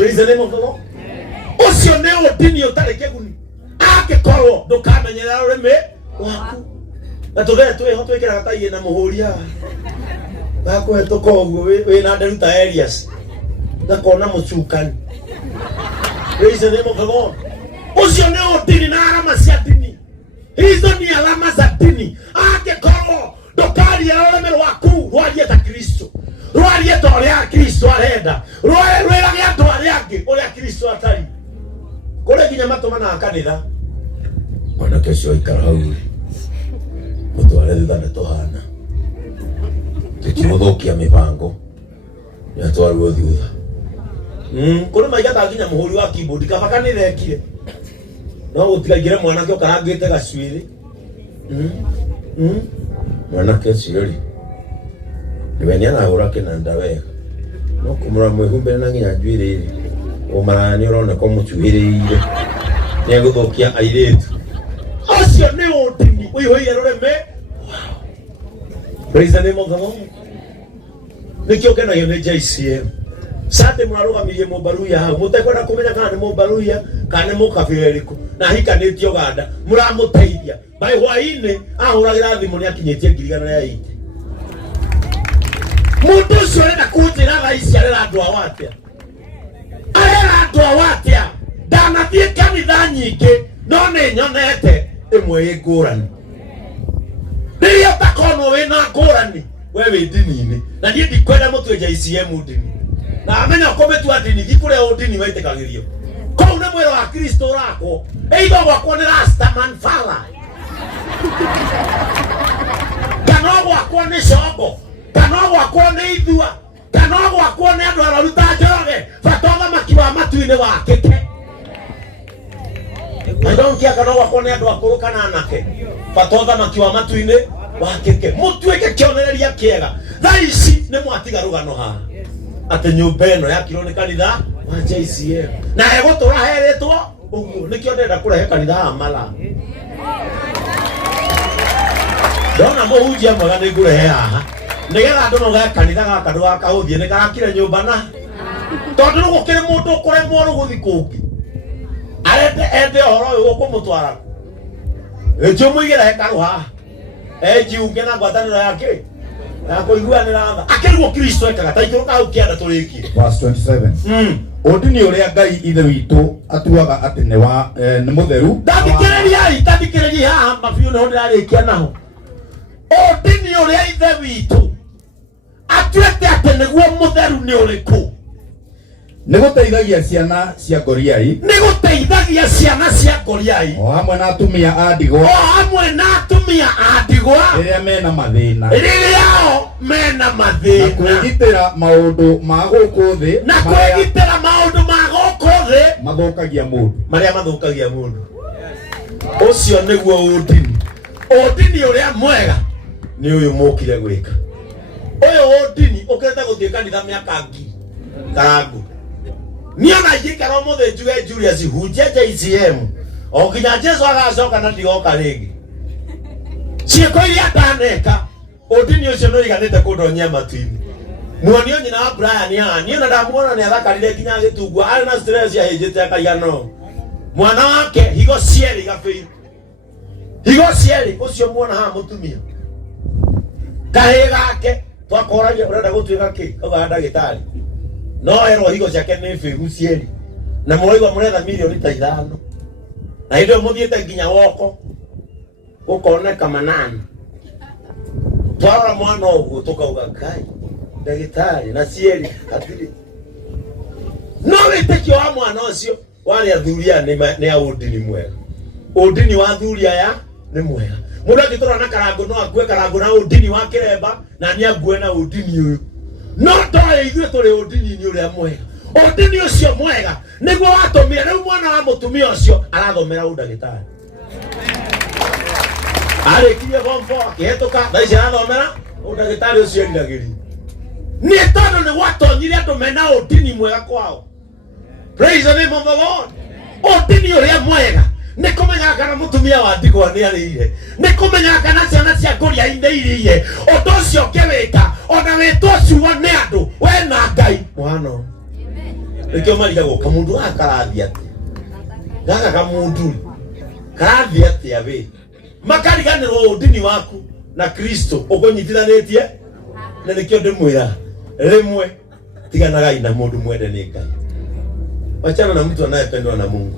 Praise the name of the Lord. Ucio ne odini utareke guni. Ake korwo ndukamenyera ureme waku. Na tugere tweho twikira gataie na muhuria. Gakwe tukoguo we na nderuta Elias. Ndakona mucukani. Praise the name of the Lord. Ucio ne odini na alama cia dini. Hizo ni alama za dini. Ake korwo ndukari ureme waku rwarie ta Kristo. Rwarie ta uria Kristo arenda. Rwarie andu aria angi uria Kristo atari. Kule ginya matomana kanitha. Ona kesho ikara hau. Mutware thana tohana. Tukimuthokia mibango. Ya twarwo thutha. Kule maigata ginya muhuri wa keyboard kabakanitha ekire. No gutigagira mwana kyo karangite gacwiri. Mwana keciri. Niwenya na ura kinanda wega. No kumura mwihumbe na ginya njwiri. Omarani urona ko muchuhiriire. Ni guthokia airetu. Acio ni odini. Uihoire rureme. Praise the name of the Lord. Nikio kena yo ne JCM. Sante murarugamiriye mubaruya hau. Mutekwenda kumenya kana ni mubaruya kana mukabireriku. Na hikanĩtie Uganda. Muramuteithia. Bai hwaini ahuragira thimu ni akinyitie ngirigana ya ite. Mundu ucio renda kunjira raisi arera andu awatia. Arera andu awatia. Ndanathie kanitha nyingi no ni nyonete imwe ngurani. Niria takono wina ngurani we wi dini-ini. Na nie ndikwenda mutwe JCM dini. Na amenya kometua dini gikuria udini maitikagirio. Kou nĩ mwĩra wa Kristo ũrakwo. Either gwakwo nĩ Rastaman Fala. Kana gwakwo nĩ Congo. Kana gwakwo nĩ Ithua. Kana gwakwo nĩ andũ araruta njoge. Bata ũthamaki wa matu-inĩ wakĩke. I don't care kana gwakwo nĩ andũ akũrũ kana anake. Bata ũthamaki wa matu-inĩ wakĩke. Mũtuĩke kĩonereria kĩega. Thaa ici nĩ mwatiga rũgano haha. Atĩ nyũmba ĩno yakirwo nĩ kanitha wa JCM. Na egũtũra heretwo ũguo nĩkĩo ndenda kũrehe kanitha amala. Ndona mũhunjia mwega nĩ ngũrehe haha. Nĩgetha andũ noge kanitha gaka ndũgakahũthie nĩ gagakire nyũmba na. Tondũ nĩ gũkĩrĩ mũndũ ũkũremwo nĩ gũthiĩ kũngĩ. Ende ũhoro ũyũ ũkũmũtwara. Ĩnjũ mũigĩre hekarũ haha. Njiunge na ngwatanĩro yake. Akuiguanira akirwo Kristo ekaga taikiro ka ukienda turiki. Verse 27. Odini uria Ngai ithe witu atuaga ati ne wa ni mutheru. Ndabikiriria haha mabiu no ndirarikia naho. Odini uria ithe witu atuete ati niguo mutheru ni uriku. Niguteithagia ciana cia ngoriai. Niguteithagia ciana cia ngoriai. O hamwe na atumia a ndigwa. O hamwe na atumia a ndigwa. Riria mena mathina. Ririao mena mathina. Na kwigitira maundu ma guku thi. Na kwigitira maundu ma guku thi. Mathukagia mundu. Maria mathukagia mundu. Ucio niguo udini. Udini uria mwega ni uyu mukire gwika. Uyu udini ukireta guthie kanitha miaka ngiri. Karangu. Niona jikara muthe njuge Julius hujia JCM. O kinya Jesu agacoka na ndigoka ringi. Cieko iria ndaneka udini ucio no iganite kundonyia matu-ini. Muonio nyina wa Brian ya niona ndamuona ni athakarire kinya gitungu ari na stress ya hejete akaigano. Mwana wake higo cieri gabei. Higo cieri ucio muona ha mutumia. Kahe gake twakoragia urenda gutuika ki auga ndagitari. No ero higo ciake ni bigu cieri. Na muroigwa muretha milioni ta 5. Na ndio muthiete nginya woko. Ukoneka manana. Twara mwana uguo tukauga Ngai ndagitari na cieri atiri. No witekio wa mwana ucio wari athuria ni a udini mwega. Udini wa thuria ya ni mwega. Mundu agitura na karango no akue karango na udini wa kiremba na ni ague na udini uyu. No toye ithuĩ tũrĩ udini-inĩ ũrĩa mwega. Udini ũcio mwega nĩguo watũmire rĩu mwana wa mũtumia ũcio arathomera ũndagĩtarĩ. Arĩkirie form 4 akĩhetũka thaa ici arathomera ũndagĩtarĩ ũcio eriragĩria. Nĩ tondũ nĩ gwatonyire andũ mena udini mwega kwao. Praise the name of the Lord. Udini ũrĩa mwega nĩ kũmenya kana mũtumia wa ndigwa nĩ arĩire. Nĩ kũmenya kana ciana cia ngũria-inĩ irĩire. Ũndũ ũcio ũkĩwĩka ona wĩtwo ciugo nĩ andũ we na Ngai mwana. Nikio marigago kamundu akarathia ati. Gaka kamundu. Karathia ati ave. Makariganirwo udini waku na Kristo ukonyitithanitie na nikio ndimwira rimwe tiganaga ina mundu mwende ni Ngai. Wachana na mtu anayependwa na Mungu.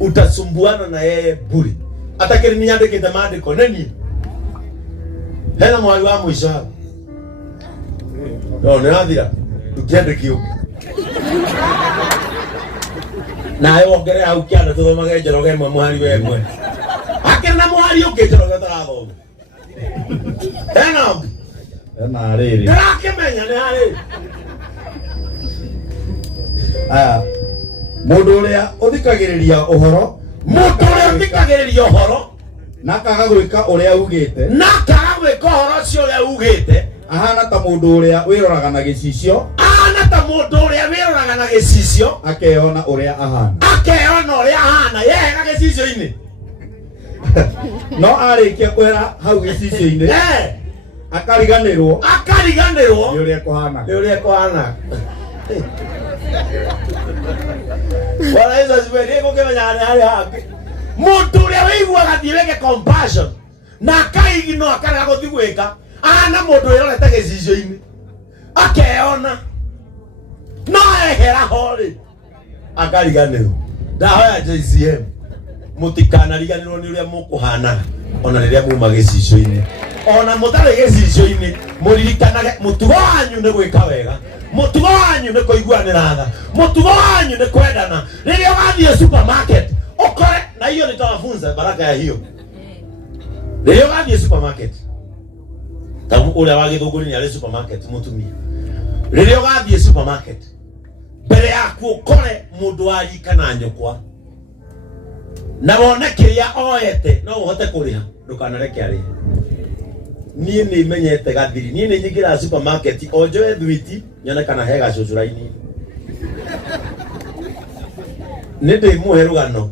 Utasumbuana na yeye bure. Atakiri niandikite maandiko nini? Hena mwali wa mwisho. No, nĩrathira. Tukiende kiuke. Na wongere hau kianda tuthomage Njoroge imwe mwali wemwe. Akiri na mwali ungi Njoroge tarathoma. Hena riri. Ndĩrakĩmenya nĩ harĩ. Mundu uria uthikagiriria uhoro, Mũndũ ũrĩa ũthikagĩrĩria ũhoro na akaga gwika uria ugite, na akaga gwĩka ũhoro ũcio ũrĩa ugĩte, ahana ta mundu uria wiroraga na gicicio, ahana ta mũndũ ũrĩa wĩroraga na gĩcicio, akeyona uria ahana, akeyona ũrĩa ahana yega gĩcicio-inĩ. no arikia kwera hau gicicio-inĩ akariganirwo nĩ uria kuhana. Bwana Yesu asifiwe. Kukimenya harĩ hake mũndũ ũrĩa wĩiguaga thiĩ weke compassion na akaigino akarega gũthiĩ gwĩka, ahana mũndũ wĩrorete gĩcicio-inĩ akeyona no ehera ho-rĩ akariganĩrwo. Ndahoya JCM mũtikanariganĩrwo nĩ ũrĩa mũkũhanaga ona rĩrĩa muma gĩcicio-inĩ, ona mũtarĩ gĩcicio-inĩ mũririkanage mũtugo wanyu nĩ gwĩka wega, mũtugo wanyu nĩ kũiguanĩra tha, mũtugo wanyu nĩ kwendana. Rĩrĩa ũgathiĩ supermarket ukore, na hiyo nitawafunza baraka ya hiyo. Rĩrĩa ũgathiĩ supermarket, tamu ũrĩa wa Gĩthũngũri nĩ arĩ supermarket mũtumia. Rĩrĩa ũgathiĩ supermarket, mbere yaku ukore mũndũ wa rika na nyũkwa na wone kĩrĩa oyete no ũhote kũrĩha, ndũkanareke arĩhe. Niĩ nĩ menyete gathiri, niĩ nĩ nyingĩra supermarket o njoe thwiti nyone kana he gacucu raini. Nĩ ndĩmũhe rũgano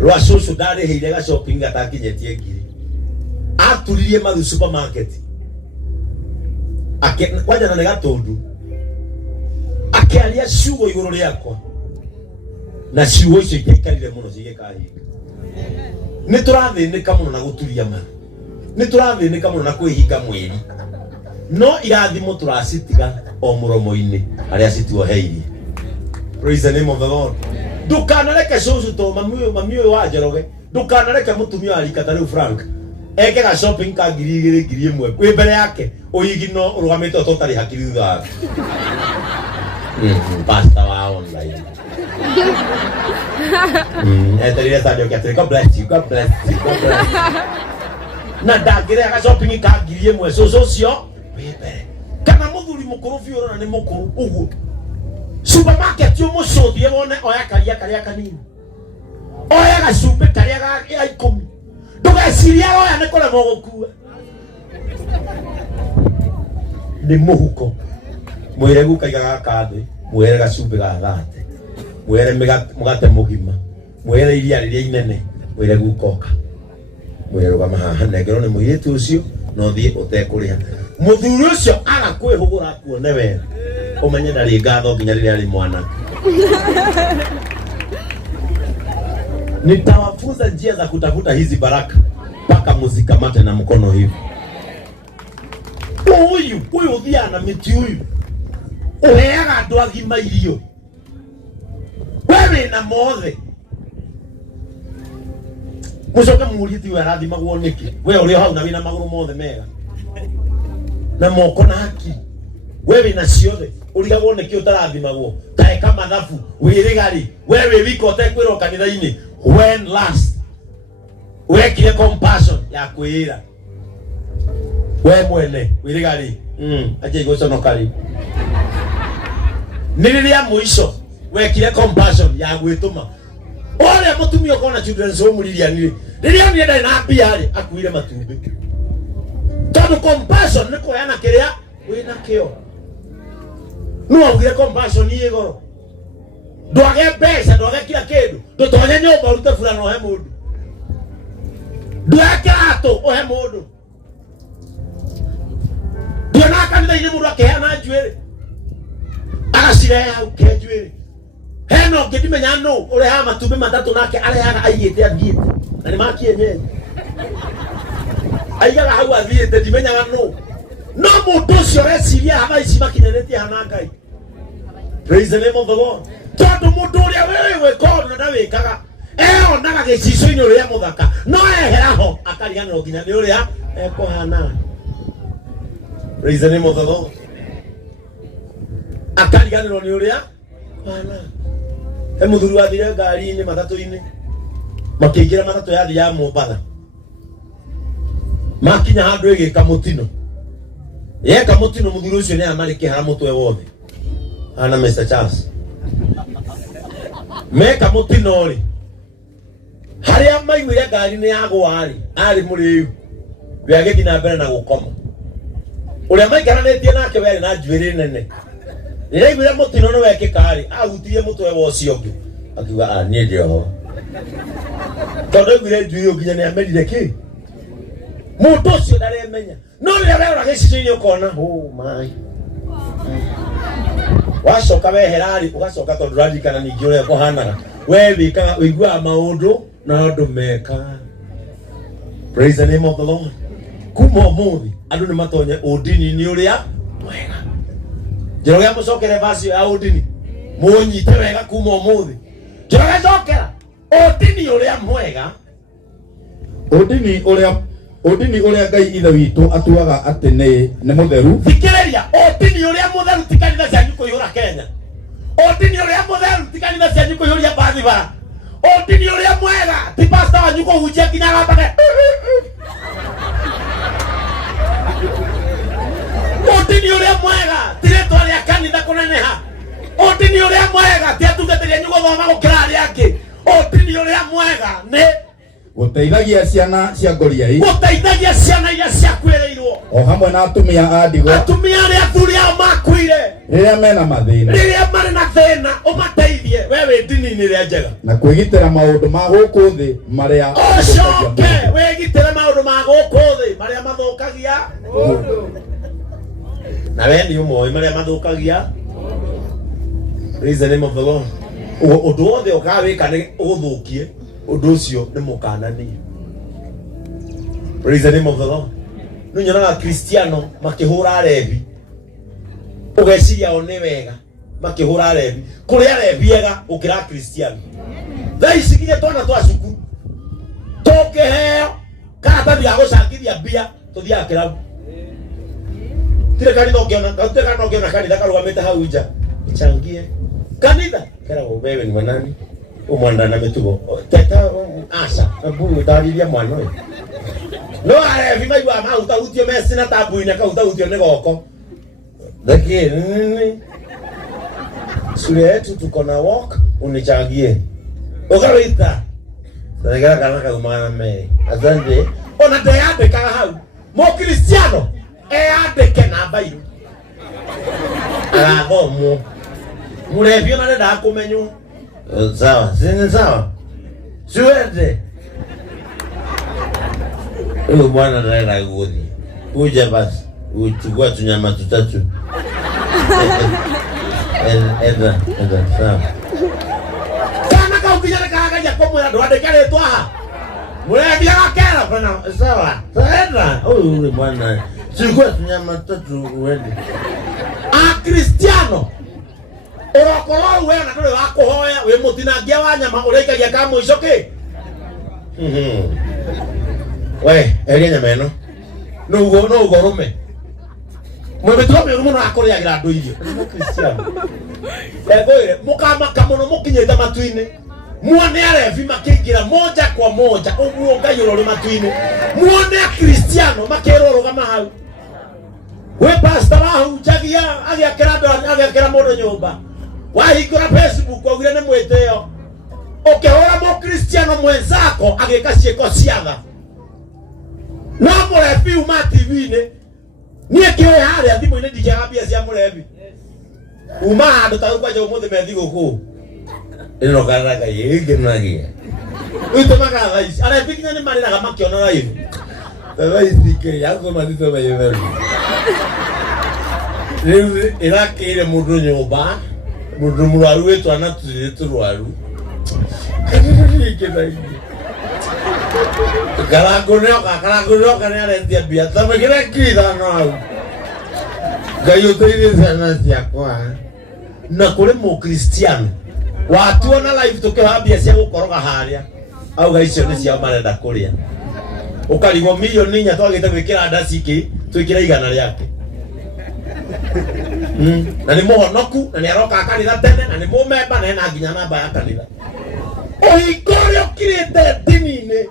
rwa cucu ndarĩhĩire ga shopping gatakinyĩtie ngiri, aturirie mathiĩ supermarket kwanja na nĩ gatũndu, akĩaria ciugo igũrũ rĩakwa na ciugo icio ikaikarire mũno cigĩkahinga. Nĩ tũrathĩnĩka mũno na gũturia mara, nĩ tũrathĩnĩka mũno na kwĩhinga mwĩri, no irathimo tũracitiga o mũromo-inĩ arĩa cituoheirie. Praise the name of the Lord. Ndukanareke cucu to mami ũyũ wa Njoroge, ndukanareke mũtumia wa rika ta rĩu Frank eke ga shopping ka ngiri 1,000 kwĩ mbere yake ũigino ũrũgamĩte ũtarĩ hakiri thutha wake. Pastor wa online. Eterire sadio kia God bless you, God bless you, God bless you. Na ndangĩrĩa ga shopping ka ngiri 1,000 cucu ũcio wĩ mbere. Kana mũthuri mũkũrũ biũ ũrona nĩ mũkũrũ ũguo. Supermarket umucuthie wone oya karia karĩa kanini, oya gacumbĩ karĩa ga 10, ndũgeciria oya nĩ kũremwo gũkua, nĩ mũhuko. Mwĩre gũkaiga gaka thĩ, mwĩre gacumbĩ ga 30, mwĩre mũgate mũgima, mwĩre iria rĩrĩa inene, mwĩre gukoka, mwĩre rũgama haha nengerwo nĩ mũirĩtu ũcio no thiĩ ũtekũrĩha. Mũthuri ũcio agakwĩhũgũra kuone wega umenye ndarĩ ngatho nginya rĩrĩa arĩ mwana. Nitawafunza njia za kutafuta hizi baraka mpaka muzikamate na mkono hivi. Huyu uthiana miti huyu uheaga andũ agima irio, wewe na mothe mucoke mũũrie ti we arathimagwo nĩkĩ, we ũrĩ hau na wĩna magũrũ mothe mega na moko na hakiri, wewe na ciothe urigagwo nĩkĩ ũtarathimagwo, kaeka mathabu wĩrĩgari, wewe wiko ũtekwĩrwo kanitha-inĩ when last wekire compassion ya kwĩra we mwene wĩrĩgari aje igũconoka rĩu. Nĩ rĩrĩa mũico wekire compassion ya gwĩtũma ũrĩa mũtumia ũkona children's home rĩrĩa rĩrĩa nĩ ndarĩ na mbia-rĩ akuire matumbĩ, tondũ compassion nĩ kũheana kĩrĩa wĩna kĩo. No augire compassion ĩ goro, ndwage mbeca, ndwage kila kĩndũ, ndũtonye nyũmba ũrute fulana ũhe mũndũ, ndwage kĩratũ ũhe mũndũ. Ndiona kanitha-inĩ mũndũ akĩheana njuĩrĩ cireha ukenjwiri heno ngidimenya no ureha matumbi matatu nake arehaga aiyite athiite na ni makienye aigaga hau athiite ndimenyaga no mundu ucio reciria haba ici makinyanĩtie hana Ngai. Praise the name of the Lord. Tondu mundu uria wewe gwĩka na wĩkaga onaga gĩcicio-inĩ ũrĩa mũthaka no ehera ho akariganĩrwo nginya nĩ ũrĩa ekũhana. Praise the name of the Lord. Akariganĩrwo nĩ ũrĩa hana. He mũthuri wathire ngari-inĩ matatũ-inĩ makĩingĩra matatũ yathi ya Mombatha makinya handũ ĩgĩka mũtino yeka mũtino mũthuri ũcio nĩ amarĩ kĩhara mũtwe wothe ana Mr. Charles meka mũtino rĩ harĩa maiguire ngari nĩ yagwa rĩ arĩ mũrĩu we agĩthiĩ na mbere na gũkoma ũrĩa maikaranĩtie nake we arĩ na njuĩrĩ nene rĩrĩa aiguire mũtino nĩ wekĩka rĩ ahutirie mũtwe wa ũcio ũngĩ akiuga niĩ ndĩ ho tondũ aiguire njuĩrĩ nginya nĩ amerire kĩ mũndũ ũcio ndaremenya no rĩrĩa wera gĩcicio-inĩ ũkona my wacoka wehera rĩ ũgacoka tondũ ũraririkana ningĩ ũrĩa kũhanaga we wĩkaga ũiguaga maũndũ na andũ meka. Praise the name of the Lord. Kuma ũmũthĩ andũ nĩ matonye ũndini-inĩ ũrĩa mwega. Njĩra mũcokere vacio ya ũndini mũnyite wega kuma ũmũthĩ. Njĩra gĩcokera ũndini ũrĩa mwega Ũndini ũrĩa Ngai ithe witũ atuaga atĩ nĩ mũtheru. Thikĩrĩria ũndini ũrĩa mũtheru ti kanitha cianyu kũihũra Kenya. Ũndini ũrĩa mũtheru ti kanitha cianyu kũihũria mbathi bara. Ũndini ũrĩa mwega ti pastor wanyu kũhunjia nginya gambage. Ũndini ũrĩa mwega ti rĩtwa rĩa kanitha kũneneha. Ũndini ũrĩa mwega ti atungatĩri anyu gũthoma gũkĩra arĩa angĩ. Ũndini ũrĩa mwega nĩ gũteithagia ciana cia ngoriai, gũteithagia ciana iria ciakuĩrĩirwo o hamwe na atumia a ndigwa, atumia arĩa athuri ao makuire rĩrĩa mena mathĩna, rĩrĩa marĩ na thĩna ũmateithie we wĩ ndini-inĩ ĩrĩa njega na kwĩgitĩra maũndũ ma gũkũ thĩ marĩa ũcoke wĩgitĩre maũndũ ma gũkũ thĩ marĩa mathũkagia na we nĩ ũmoĩ marĩa mathũkagia. Praise the name of the Lord. Ũndũ wothe ũkaga wĩka nĩ ũgũthũkie ũndũ ũcio nĩ mũkananie. Praise the name of the Lord. Nĩ nyonaga Kristiano makĩhũra rebi ũgeciria o nĩ wega makĩhũra rebi kũrĩa rebi ega gũkĩra Kristiano. Thaa ici nginya twana twa cukuru tũkĩheo karatathi ga gũcangithia mbia tũthiaga kĩrabu. Tire kanitha ũngĩona kanitha karũgamĩte hau nja ichangie kanitha keragwo wewe ni nani umwanda na mitugo teta asa abu utariria mwana ũyũ no arebi maigua mautahutio mecina tabu-inĩ akautahutio nĩ goko lakini shule yetu tuko na walk unichangie ukaruita nagera kana kaumana me asante ona ndeyandĩkaga hau Mũkristiano eyandĩke namba iru arathomwo mũrebi ona ndendaga kũmenywo sawa sini sawa siwete huyu bwana ndaenda gudhi kuja basi uchukua tunyama tutatu enda sawa kana kaukinyana kagaja komwera ndwandĩke twaha mũrebi agakera bwana sawa enda huyu bwana chukua tunyama tutatu uende. Kristiano orokorwo we na ndũrĩ wa kũhoya wĩ mũtinangia wa nyama ũrĩikagia ka mũico kĩ we eria nyama ĩno no ũgorũme mwĩmĩtugo mĩũru mũno akũrĩagĩra andũ irio Kristiano egũĩre mũkamaka mũno mũkinyĩte matu-inĩ muone arebi makĩingĩra moja kwa moja ũguo Ngai ũrĩ matu-inĩ muone Kristiano makĩrũrũgama hau we pastor wahunjagia agĩakĩra mũndũ nyũmba wahingũra Facebook waugire nĩ mwĩtĩo ũkĩhũra Mũkristiano mwenzako agĩka ciĩko cia tha no mũrebi uma TV-inĩ niĩ kĩoĩ harĩa thimũ-inĩ ndingĩaga mbia cia mũrebi uma handũ ta kwanja ũmũthĩ methi gũkũ ĩno garaga yĩngĩnagia ũtũmaga thaa ici arebi nginya nĩ marĩraga makĩona live thaa ici kĩ yakũma thitoma yĩtheru rĩu ĩrakĩire mũndũ nyũmba mundu muraru wetu anatuzire turwaru karango ne arendia bia tamekire kira no gayo teire sana ciakwa na kule mu Kristiano watuona live tukihambia cia gukoroga haria au gaicio ni cia marenda kuria ukarigwo milioni nya twagite gwikira ndaciki twikira igana riake na ni muhonoku na ni aroka kanitha tene na ni mumemba na ena nginya namba ya kanitha oigore okirite dini-ini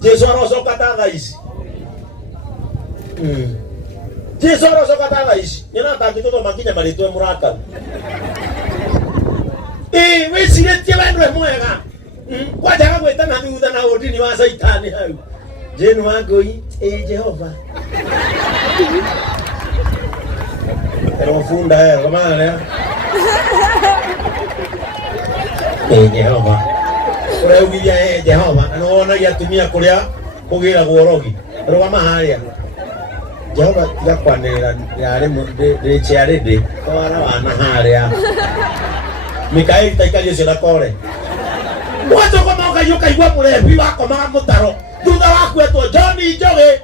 Jesu arocoka tatha ici Jesu arocoka tatha ici nyina tangituthoma nginya maritwe murakari wiciretie wendwe mwega kwajaga gwitana thutha na udini wa Saitani hau Jenu wangui Jehova erofunda kamana Jehova ureugiria Jehova anona yatumia kuria kugira gworogi rugama haria Jehova yakwanira yare de ora wana haria Mikaeli taikalia cia kore wacho koma ukayuka igwa murebi wako maga mutaro thutha waku etwo John Njoge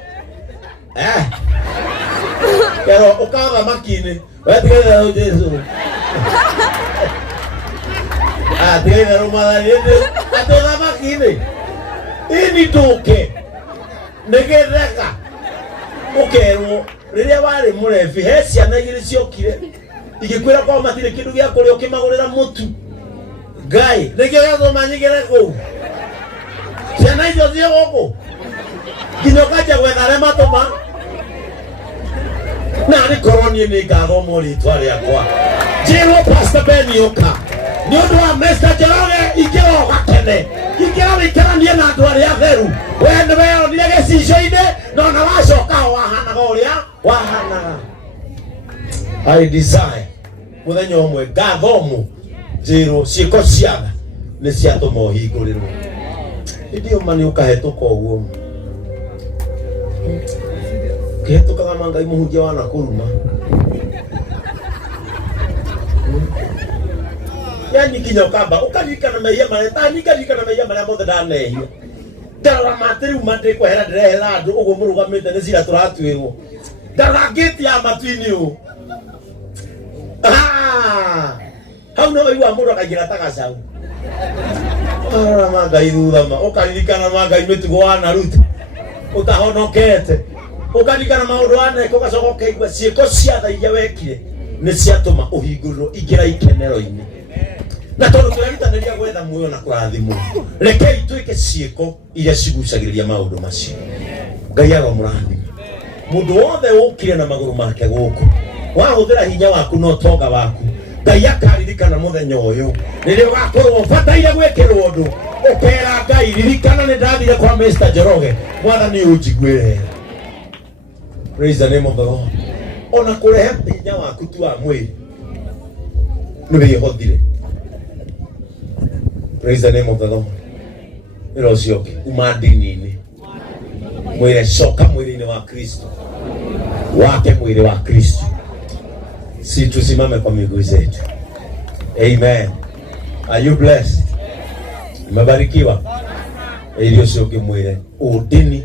kero ukaga makini wetigera Jesu tigera rumadari atoga makini ini tuke negetheka ukerwo riria wari murebi he ciana igiri ciokire igikwira kwa matire kindu gia kuria ukimagurira mutu ngai nikio gathoma nyigire ku ciana icio cie guku nginya kaja gwetha matuma na ni koroni ni gathoma ritwa riakwa njirwo Pastor Ben Oka ni undu wa Mr. Njoroge ikiro gakene ikiro ikaranie na andu aria atheru wende weyonire gicicio-ini nona wacoka wahanaga uria wahanaga I desire muthenya umwe ngathomo njirwo ciiko ciaga ni ciatuma uhingurirwo ndio mani ukahetuka uguo kehetukaga mangai muhunjia wana kuruma yani kinya ukamba ukarikana mehia mare tani karikana mehia mare mothe ndanehia ndarora matiri umande kwehera ndirehera andu uguo murugamite ni cira turatwirwo ndarora ngiti ya matwini u hau no iwa mundu akagira tagacau mangai thutha ukaririkana mangai mitugo wana ruta utahonokete ukaririkana maundu wana ugacoka ukaigua ciiko cia tha iria wekire ni ciatuma uhingurwo ingira ikenero-ini na tondu turagitaniria gwetha muoyo na kurathimwo rekei twike ciiko iria cigucagiriria maundu macio ngai aromurathime mundu wothe ukire na maguru make guku wahuthira hinya waku no tonga waku ngai akaririkana muthenya uyu riria ugakorwo bataire gwikirwo undu ukera ngai ririkana ni ndathire kwa Mr. Njoroge mwathani unjiguire. Praise the name of the Lord. Ona kurehe hinya waku tu wa mwiri ni wihothire. Praise the name of the Lord. Irocioke uma dini-ini mwire coka mwiri-ini wa Kristo wake mwiri wa Kristo. Si tusimame kwa miguu zetu. Amen. Are you blessed? Umebarikiwa? Ili usioke mwire udini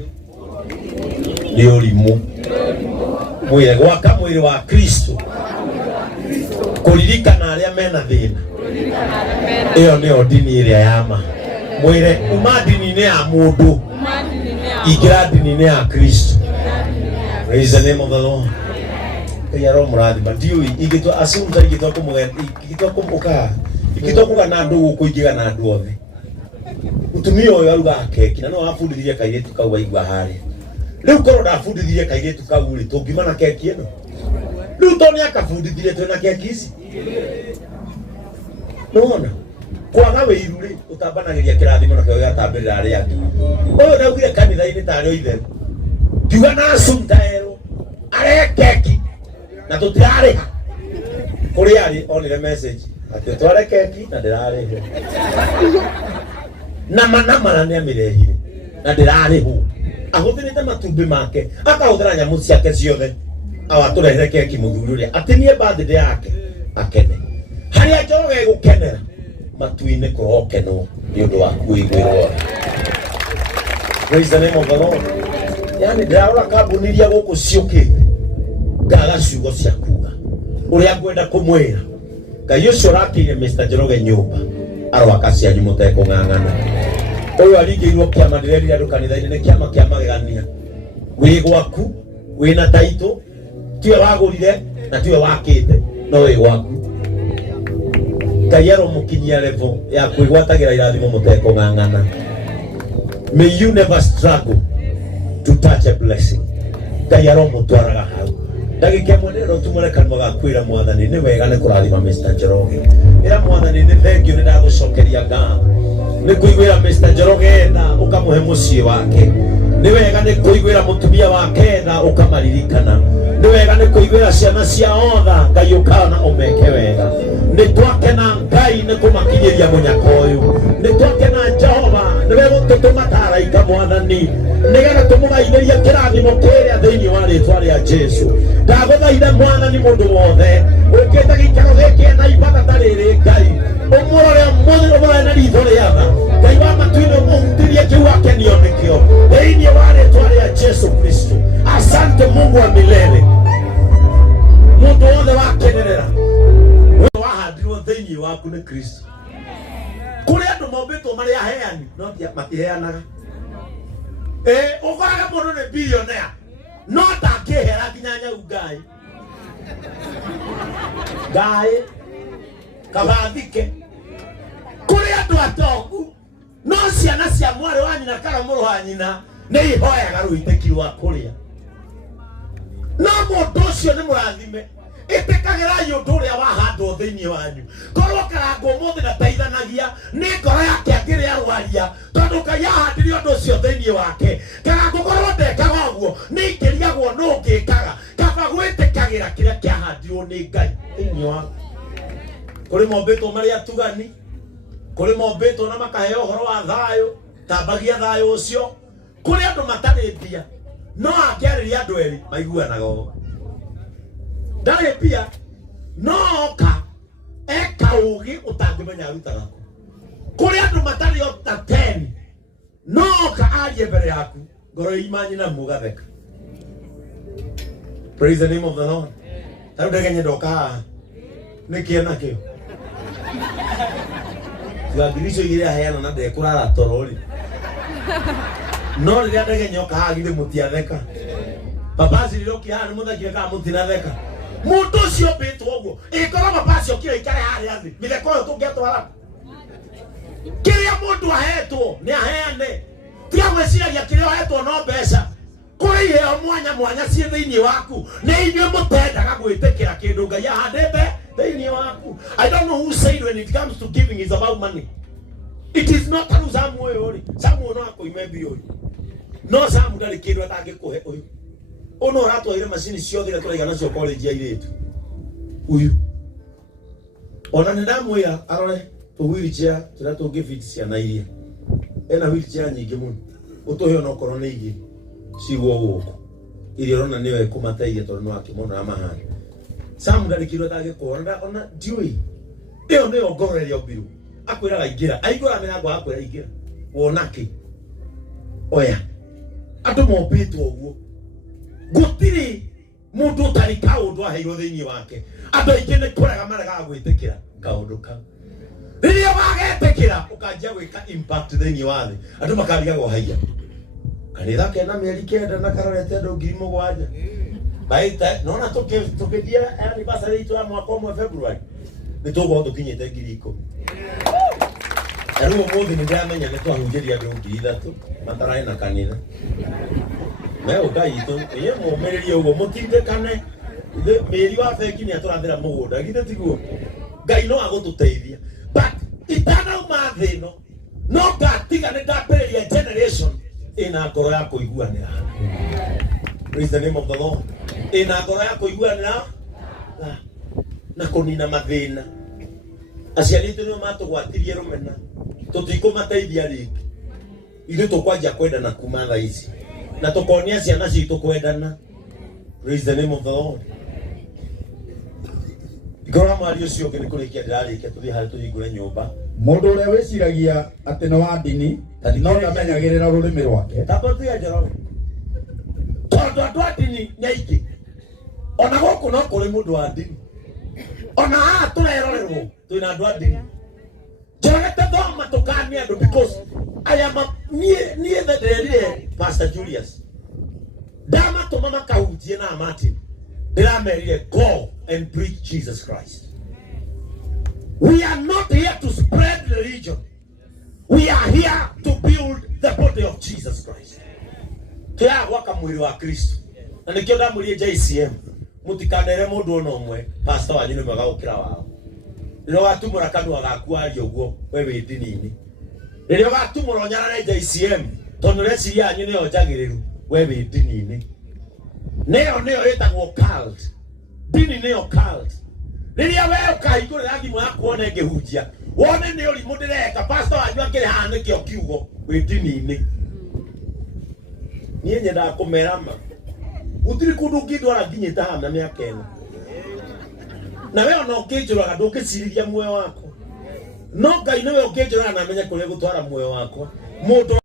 ni ulimu mwire gwaka mwiri wa Kristo kuririkana aria mena thina iyo ni odini iria yama mwire uma dini-ini ya mundu igira dini-ini ya Kristo. Praise the name of the Lord. Yaro murathima ndiu igitwa asumta igitwa kumugenda igitwa kumuka igitwa kugana andu gukuingiga na andu othe utumia uyu aruga keki na no afundithie kairetu kau waigwa hari riu korwo ndafundithirie kairetu kau ri tungimana keki ino riu toni akafundithirie twina keki ici nona kwaga wiru ri utambanagiria kirathimo na kio gatambirira aria angi uyu ndaugire kanitha-ini tario itheru ndiuga na asumta ero are keki na tutirareha kuri ari onire message ati tware keki na ndirarehe na manamara ni amirehire na ndirarehu ahuthirite matumbi make akahuthira nyamu ciake ciothe awaturehere keki muthuri uria ati nie birthday yake akene haria Njoroge gukenera matuine kurokeno ni undu wa kuigwirwo. Praise the name of the Lord. Yani ndaura kambuniria guku ciukite ngaga ciugo cia kuga uria ngwenda kumwira Ngai ucio rakire Mr. Njoroge nyumba arwaka cianyu mutekung'ang'ana. Uyu aringirwo kiama ndirerire andu kanitha-ini ni kiama kia magegania. Wi gwaku wina taito tiwe wagurire na tiwe wakite no wi gwaku. Ngai aromukinyia level ya kwigwatagira irathimo mutekung'ang'ana. May you never struggle to touch a blessing. Ngai aromutwaraga hau ndagika mwenero tumure kanwa gakwira mwathani ni wega ni kurathima Mr. Njoroge. Ira mwathani ni thengio ni ndagucokeria ngatho ni kuigwira Mr. Njoroge na ukamuhe mucii wake. Ni wega ni kuigwira mutumia wake na ukamaririkana. Ni wega ni kuigwira ciana cia otha Ngai ukana umeke wega. Ni twakena Ngai ni kumakinyiria munyaka uyu. Ni twakena Jehova ni we gututuma taraika mwathani nigetha tumugaithĩrie kĩrathimo kĩrĩa thĩinĩ wa rĩtwa rĩa Jesu. Ndagũthaitha mwathani mũndũ wothe ũkĩte gĩikaro gĩkĩ na ibata rĩrĩ Ngai ũmũrore mũthĩ na ritho rĩa tha Ngai wa matu-inĩ ũmũhutirie kĩu akenio nĩkĩo thĩinĩ wa rĩtwa rĩa Jesu Kristo. Asante Mungu wa milele. Mũndũ wothe wakenerera we wahandirwo thĩinĩ waku nĩ Kristo. Kũrĩ andũ mombĩtwo marĩ aheani no matiheanaga. Ukoraga mundu ni billionaire no ndangĩhera nginya nyau Ngai kabathike. Kũrĩ andũ atongu no ciana cia mwarĩ wa nyina kana mũrũ wa nyina nĩ ihoyaga rũitĩki rwa kũrĩa. No mũndũ ũcio nĩ mũrathime. Ĩtĩkagĩrai ũndũ ũrĩa wahandwo thĩinĩ wanyu. Korwo karangwo mũthĩ na teithanagia nĩ ngoro yake angĩrĩ arwaria tondũ Ngai ahandire ũndũ ũcio thĩinĩ wake. Karangwo korwo ndekaga ũguo nĩ ingĩriagwo nũ ngĩkaga kaba gwĩtĩkagĩra kĩrĩa kĩahandirwo nĩ Ngai thĩinĩ waku. Kũrĩ mombĩtwo marĩ atugani, kũrĩ mombĩtwo na makaheo ũhoro wa thayũ, tambagia thayũ ũcio. Kũrĩ andũ matarĩ mbia no angĩarĩria andũ erĩ maiguanaga ũũ. Ndare pia no oka eka ugi utangimenya arutaga ku. Kuri andu matari o ta 10 no oka arie mbere yaku ngoro imanyi na mugatheka. Praise the name of the Lord. Taru ndege ndoka nikiena kio Gadirisho ile hayana na de kurara torori no ria ndege nyoka agire mutiatheka. Papazi lilokia ni muthakire ka mutinatheka. Mundu ucio mbitwo uguo ikora mapacio kire ikare haria thi mitheko yo tungetwara kiria mundu ahetwo ni aheane tiga gwiciragia kiria ahetwo no mbeca kuri iheo mwanya mwanya cie thiini waku ni inyue mutendaga gwitikira kindu Ngai ahandite thiini waku. I don't know who said when it comes to giving is about money. It is not through Samuel ori Samuel no akoime bio no Samuel ndari kindu atangikuhe uyu ono ratwaire macini ciothe iria turaiga nacio college ya iretu uyu ona ndamwira arore tu wheelchair turia tungifit ciana iria ena wheelchair nyingi muno utuhe ona korwo ni igi cigwo guku iria rona niwe kumateithia tondu no akimona na mahana. Sam ndarikirwo atangikuona ona ndiui iyo niyo ngoro iria mbiru akwiraga ingira aigura mirango akwira ingira wonaki oya andu mombitwo uguo gutiri mundu tari kaundu aheirwo thiini wake. Andu aingi ni kurega marega gwitikira kaundu ka riria wagetikira ukanjia gwika impact thiini wa thi andu makariga guhaia kanitha kena mieri 9 na karorete andu 7,000 baita nona tukidia anniversary itu ya mwaka wa February nitugo tukinyite 10,000 ariwo muthi ni ndamenya ni twahunjiria andu 3,000 matarai na kanitha Meo gaito ye mumererie ugo mutindekane meri wa feki ni aturathira mugunda githe tiguo Ngai no agututeithia but itana mathino no gatiga ni ndapereria generation ina ngoro ya kuiguanira. Praise the name of the Lord. Ina ngoro ya kuiguanira na kunina mathina aciari itu no matugwatirie rumena tutikumateithia ringi ithu tukwanja kwendana kuma tha ici na tukonia ciana citu kwendana. Praise the name of the Lord. Ngora mwari ucio ngene kurikia ndirarikia tuthi hari tuhingure nyumba. Mundu uria wiciragia ati no wa ndini no ndamenyagirira rurimi rwake. Tapoti ya jero. Tondu andu a ndini ni aingi. Ona guku no kuri mundu wa ndini. Ona haha turerorerwo twina andu a ndini. Jorete thoma tukani andu because I am near the day Pastor Julius. Dama to mama kahunjie na Martin. Diramerire go and preach Jesus Christ. We are not here to spread religion. We are here to build the body of Jesus Christ. Tia waka mwili wa Kristo. Na nikio ndamurie JCM. Mutikanere mundu ono mwe pastor wanyu ni mwega gukira wao. Rĩrĩa watumũra kanua gaku aria ũguo we wĩ ndini-inĩ. Rĩrĩa watumũra ũnyarare JCM tondũ reciria yanyu nĩyo njagĩrĩru we wĩ ndini-inĩ. Nĩyo ĩtagwo cult. Ndini nĩyo cult. Rĩrĩa we ũkahingũrĩra thimũ yaku wone ngĩhunjia wone nĩ ũrimũ ndĩreka pastor wanyu akĩrĩ haha nĩkĩo kiugo wĩ ndini-inĩ. Niĩ nyendaga kũmera ma gũtirĩ kũndũ ũngĩndwara nginyĩte haha na mĩaka ĩno. Na wewe ona ukijuraga ndũkĩcirithia muoyo wako. No Ngai nĩwe ũngĩnjũraga na amenye kũrĩa gũtwara muoyo wakwa. Mũndũ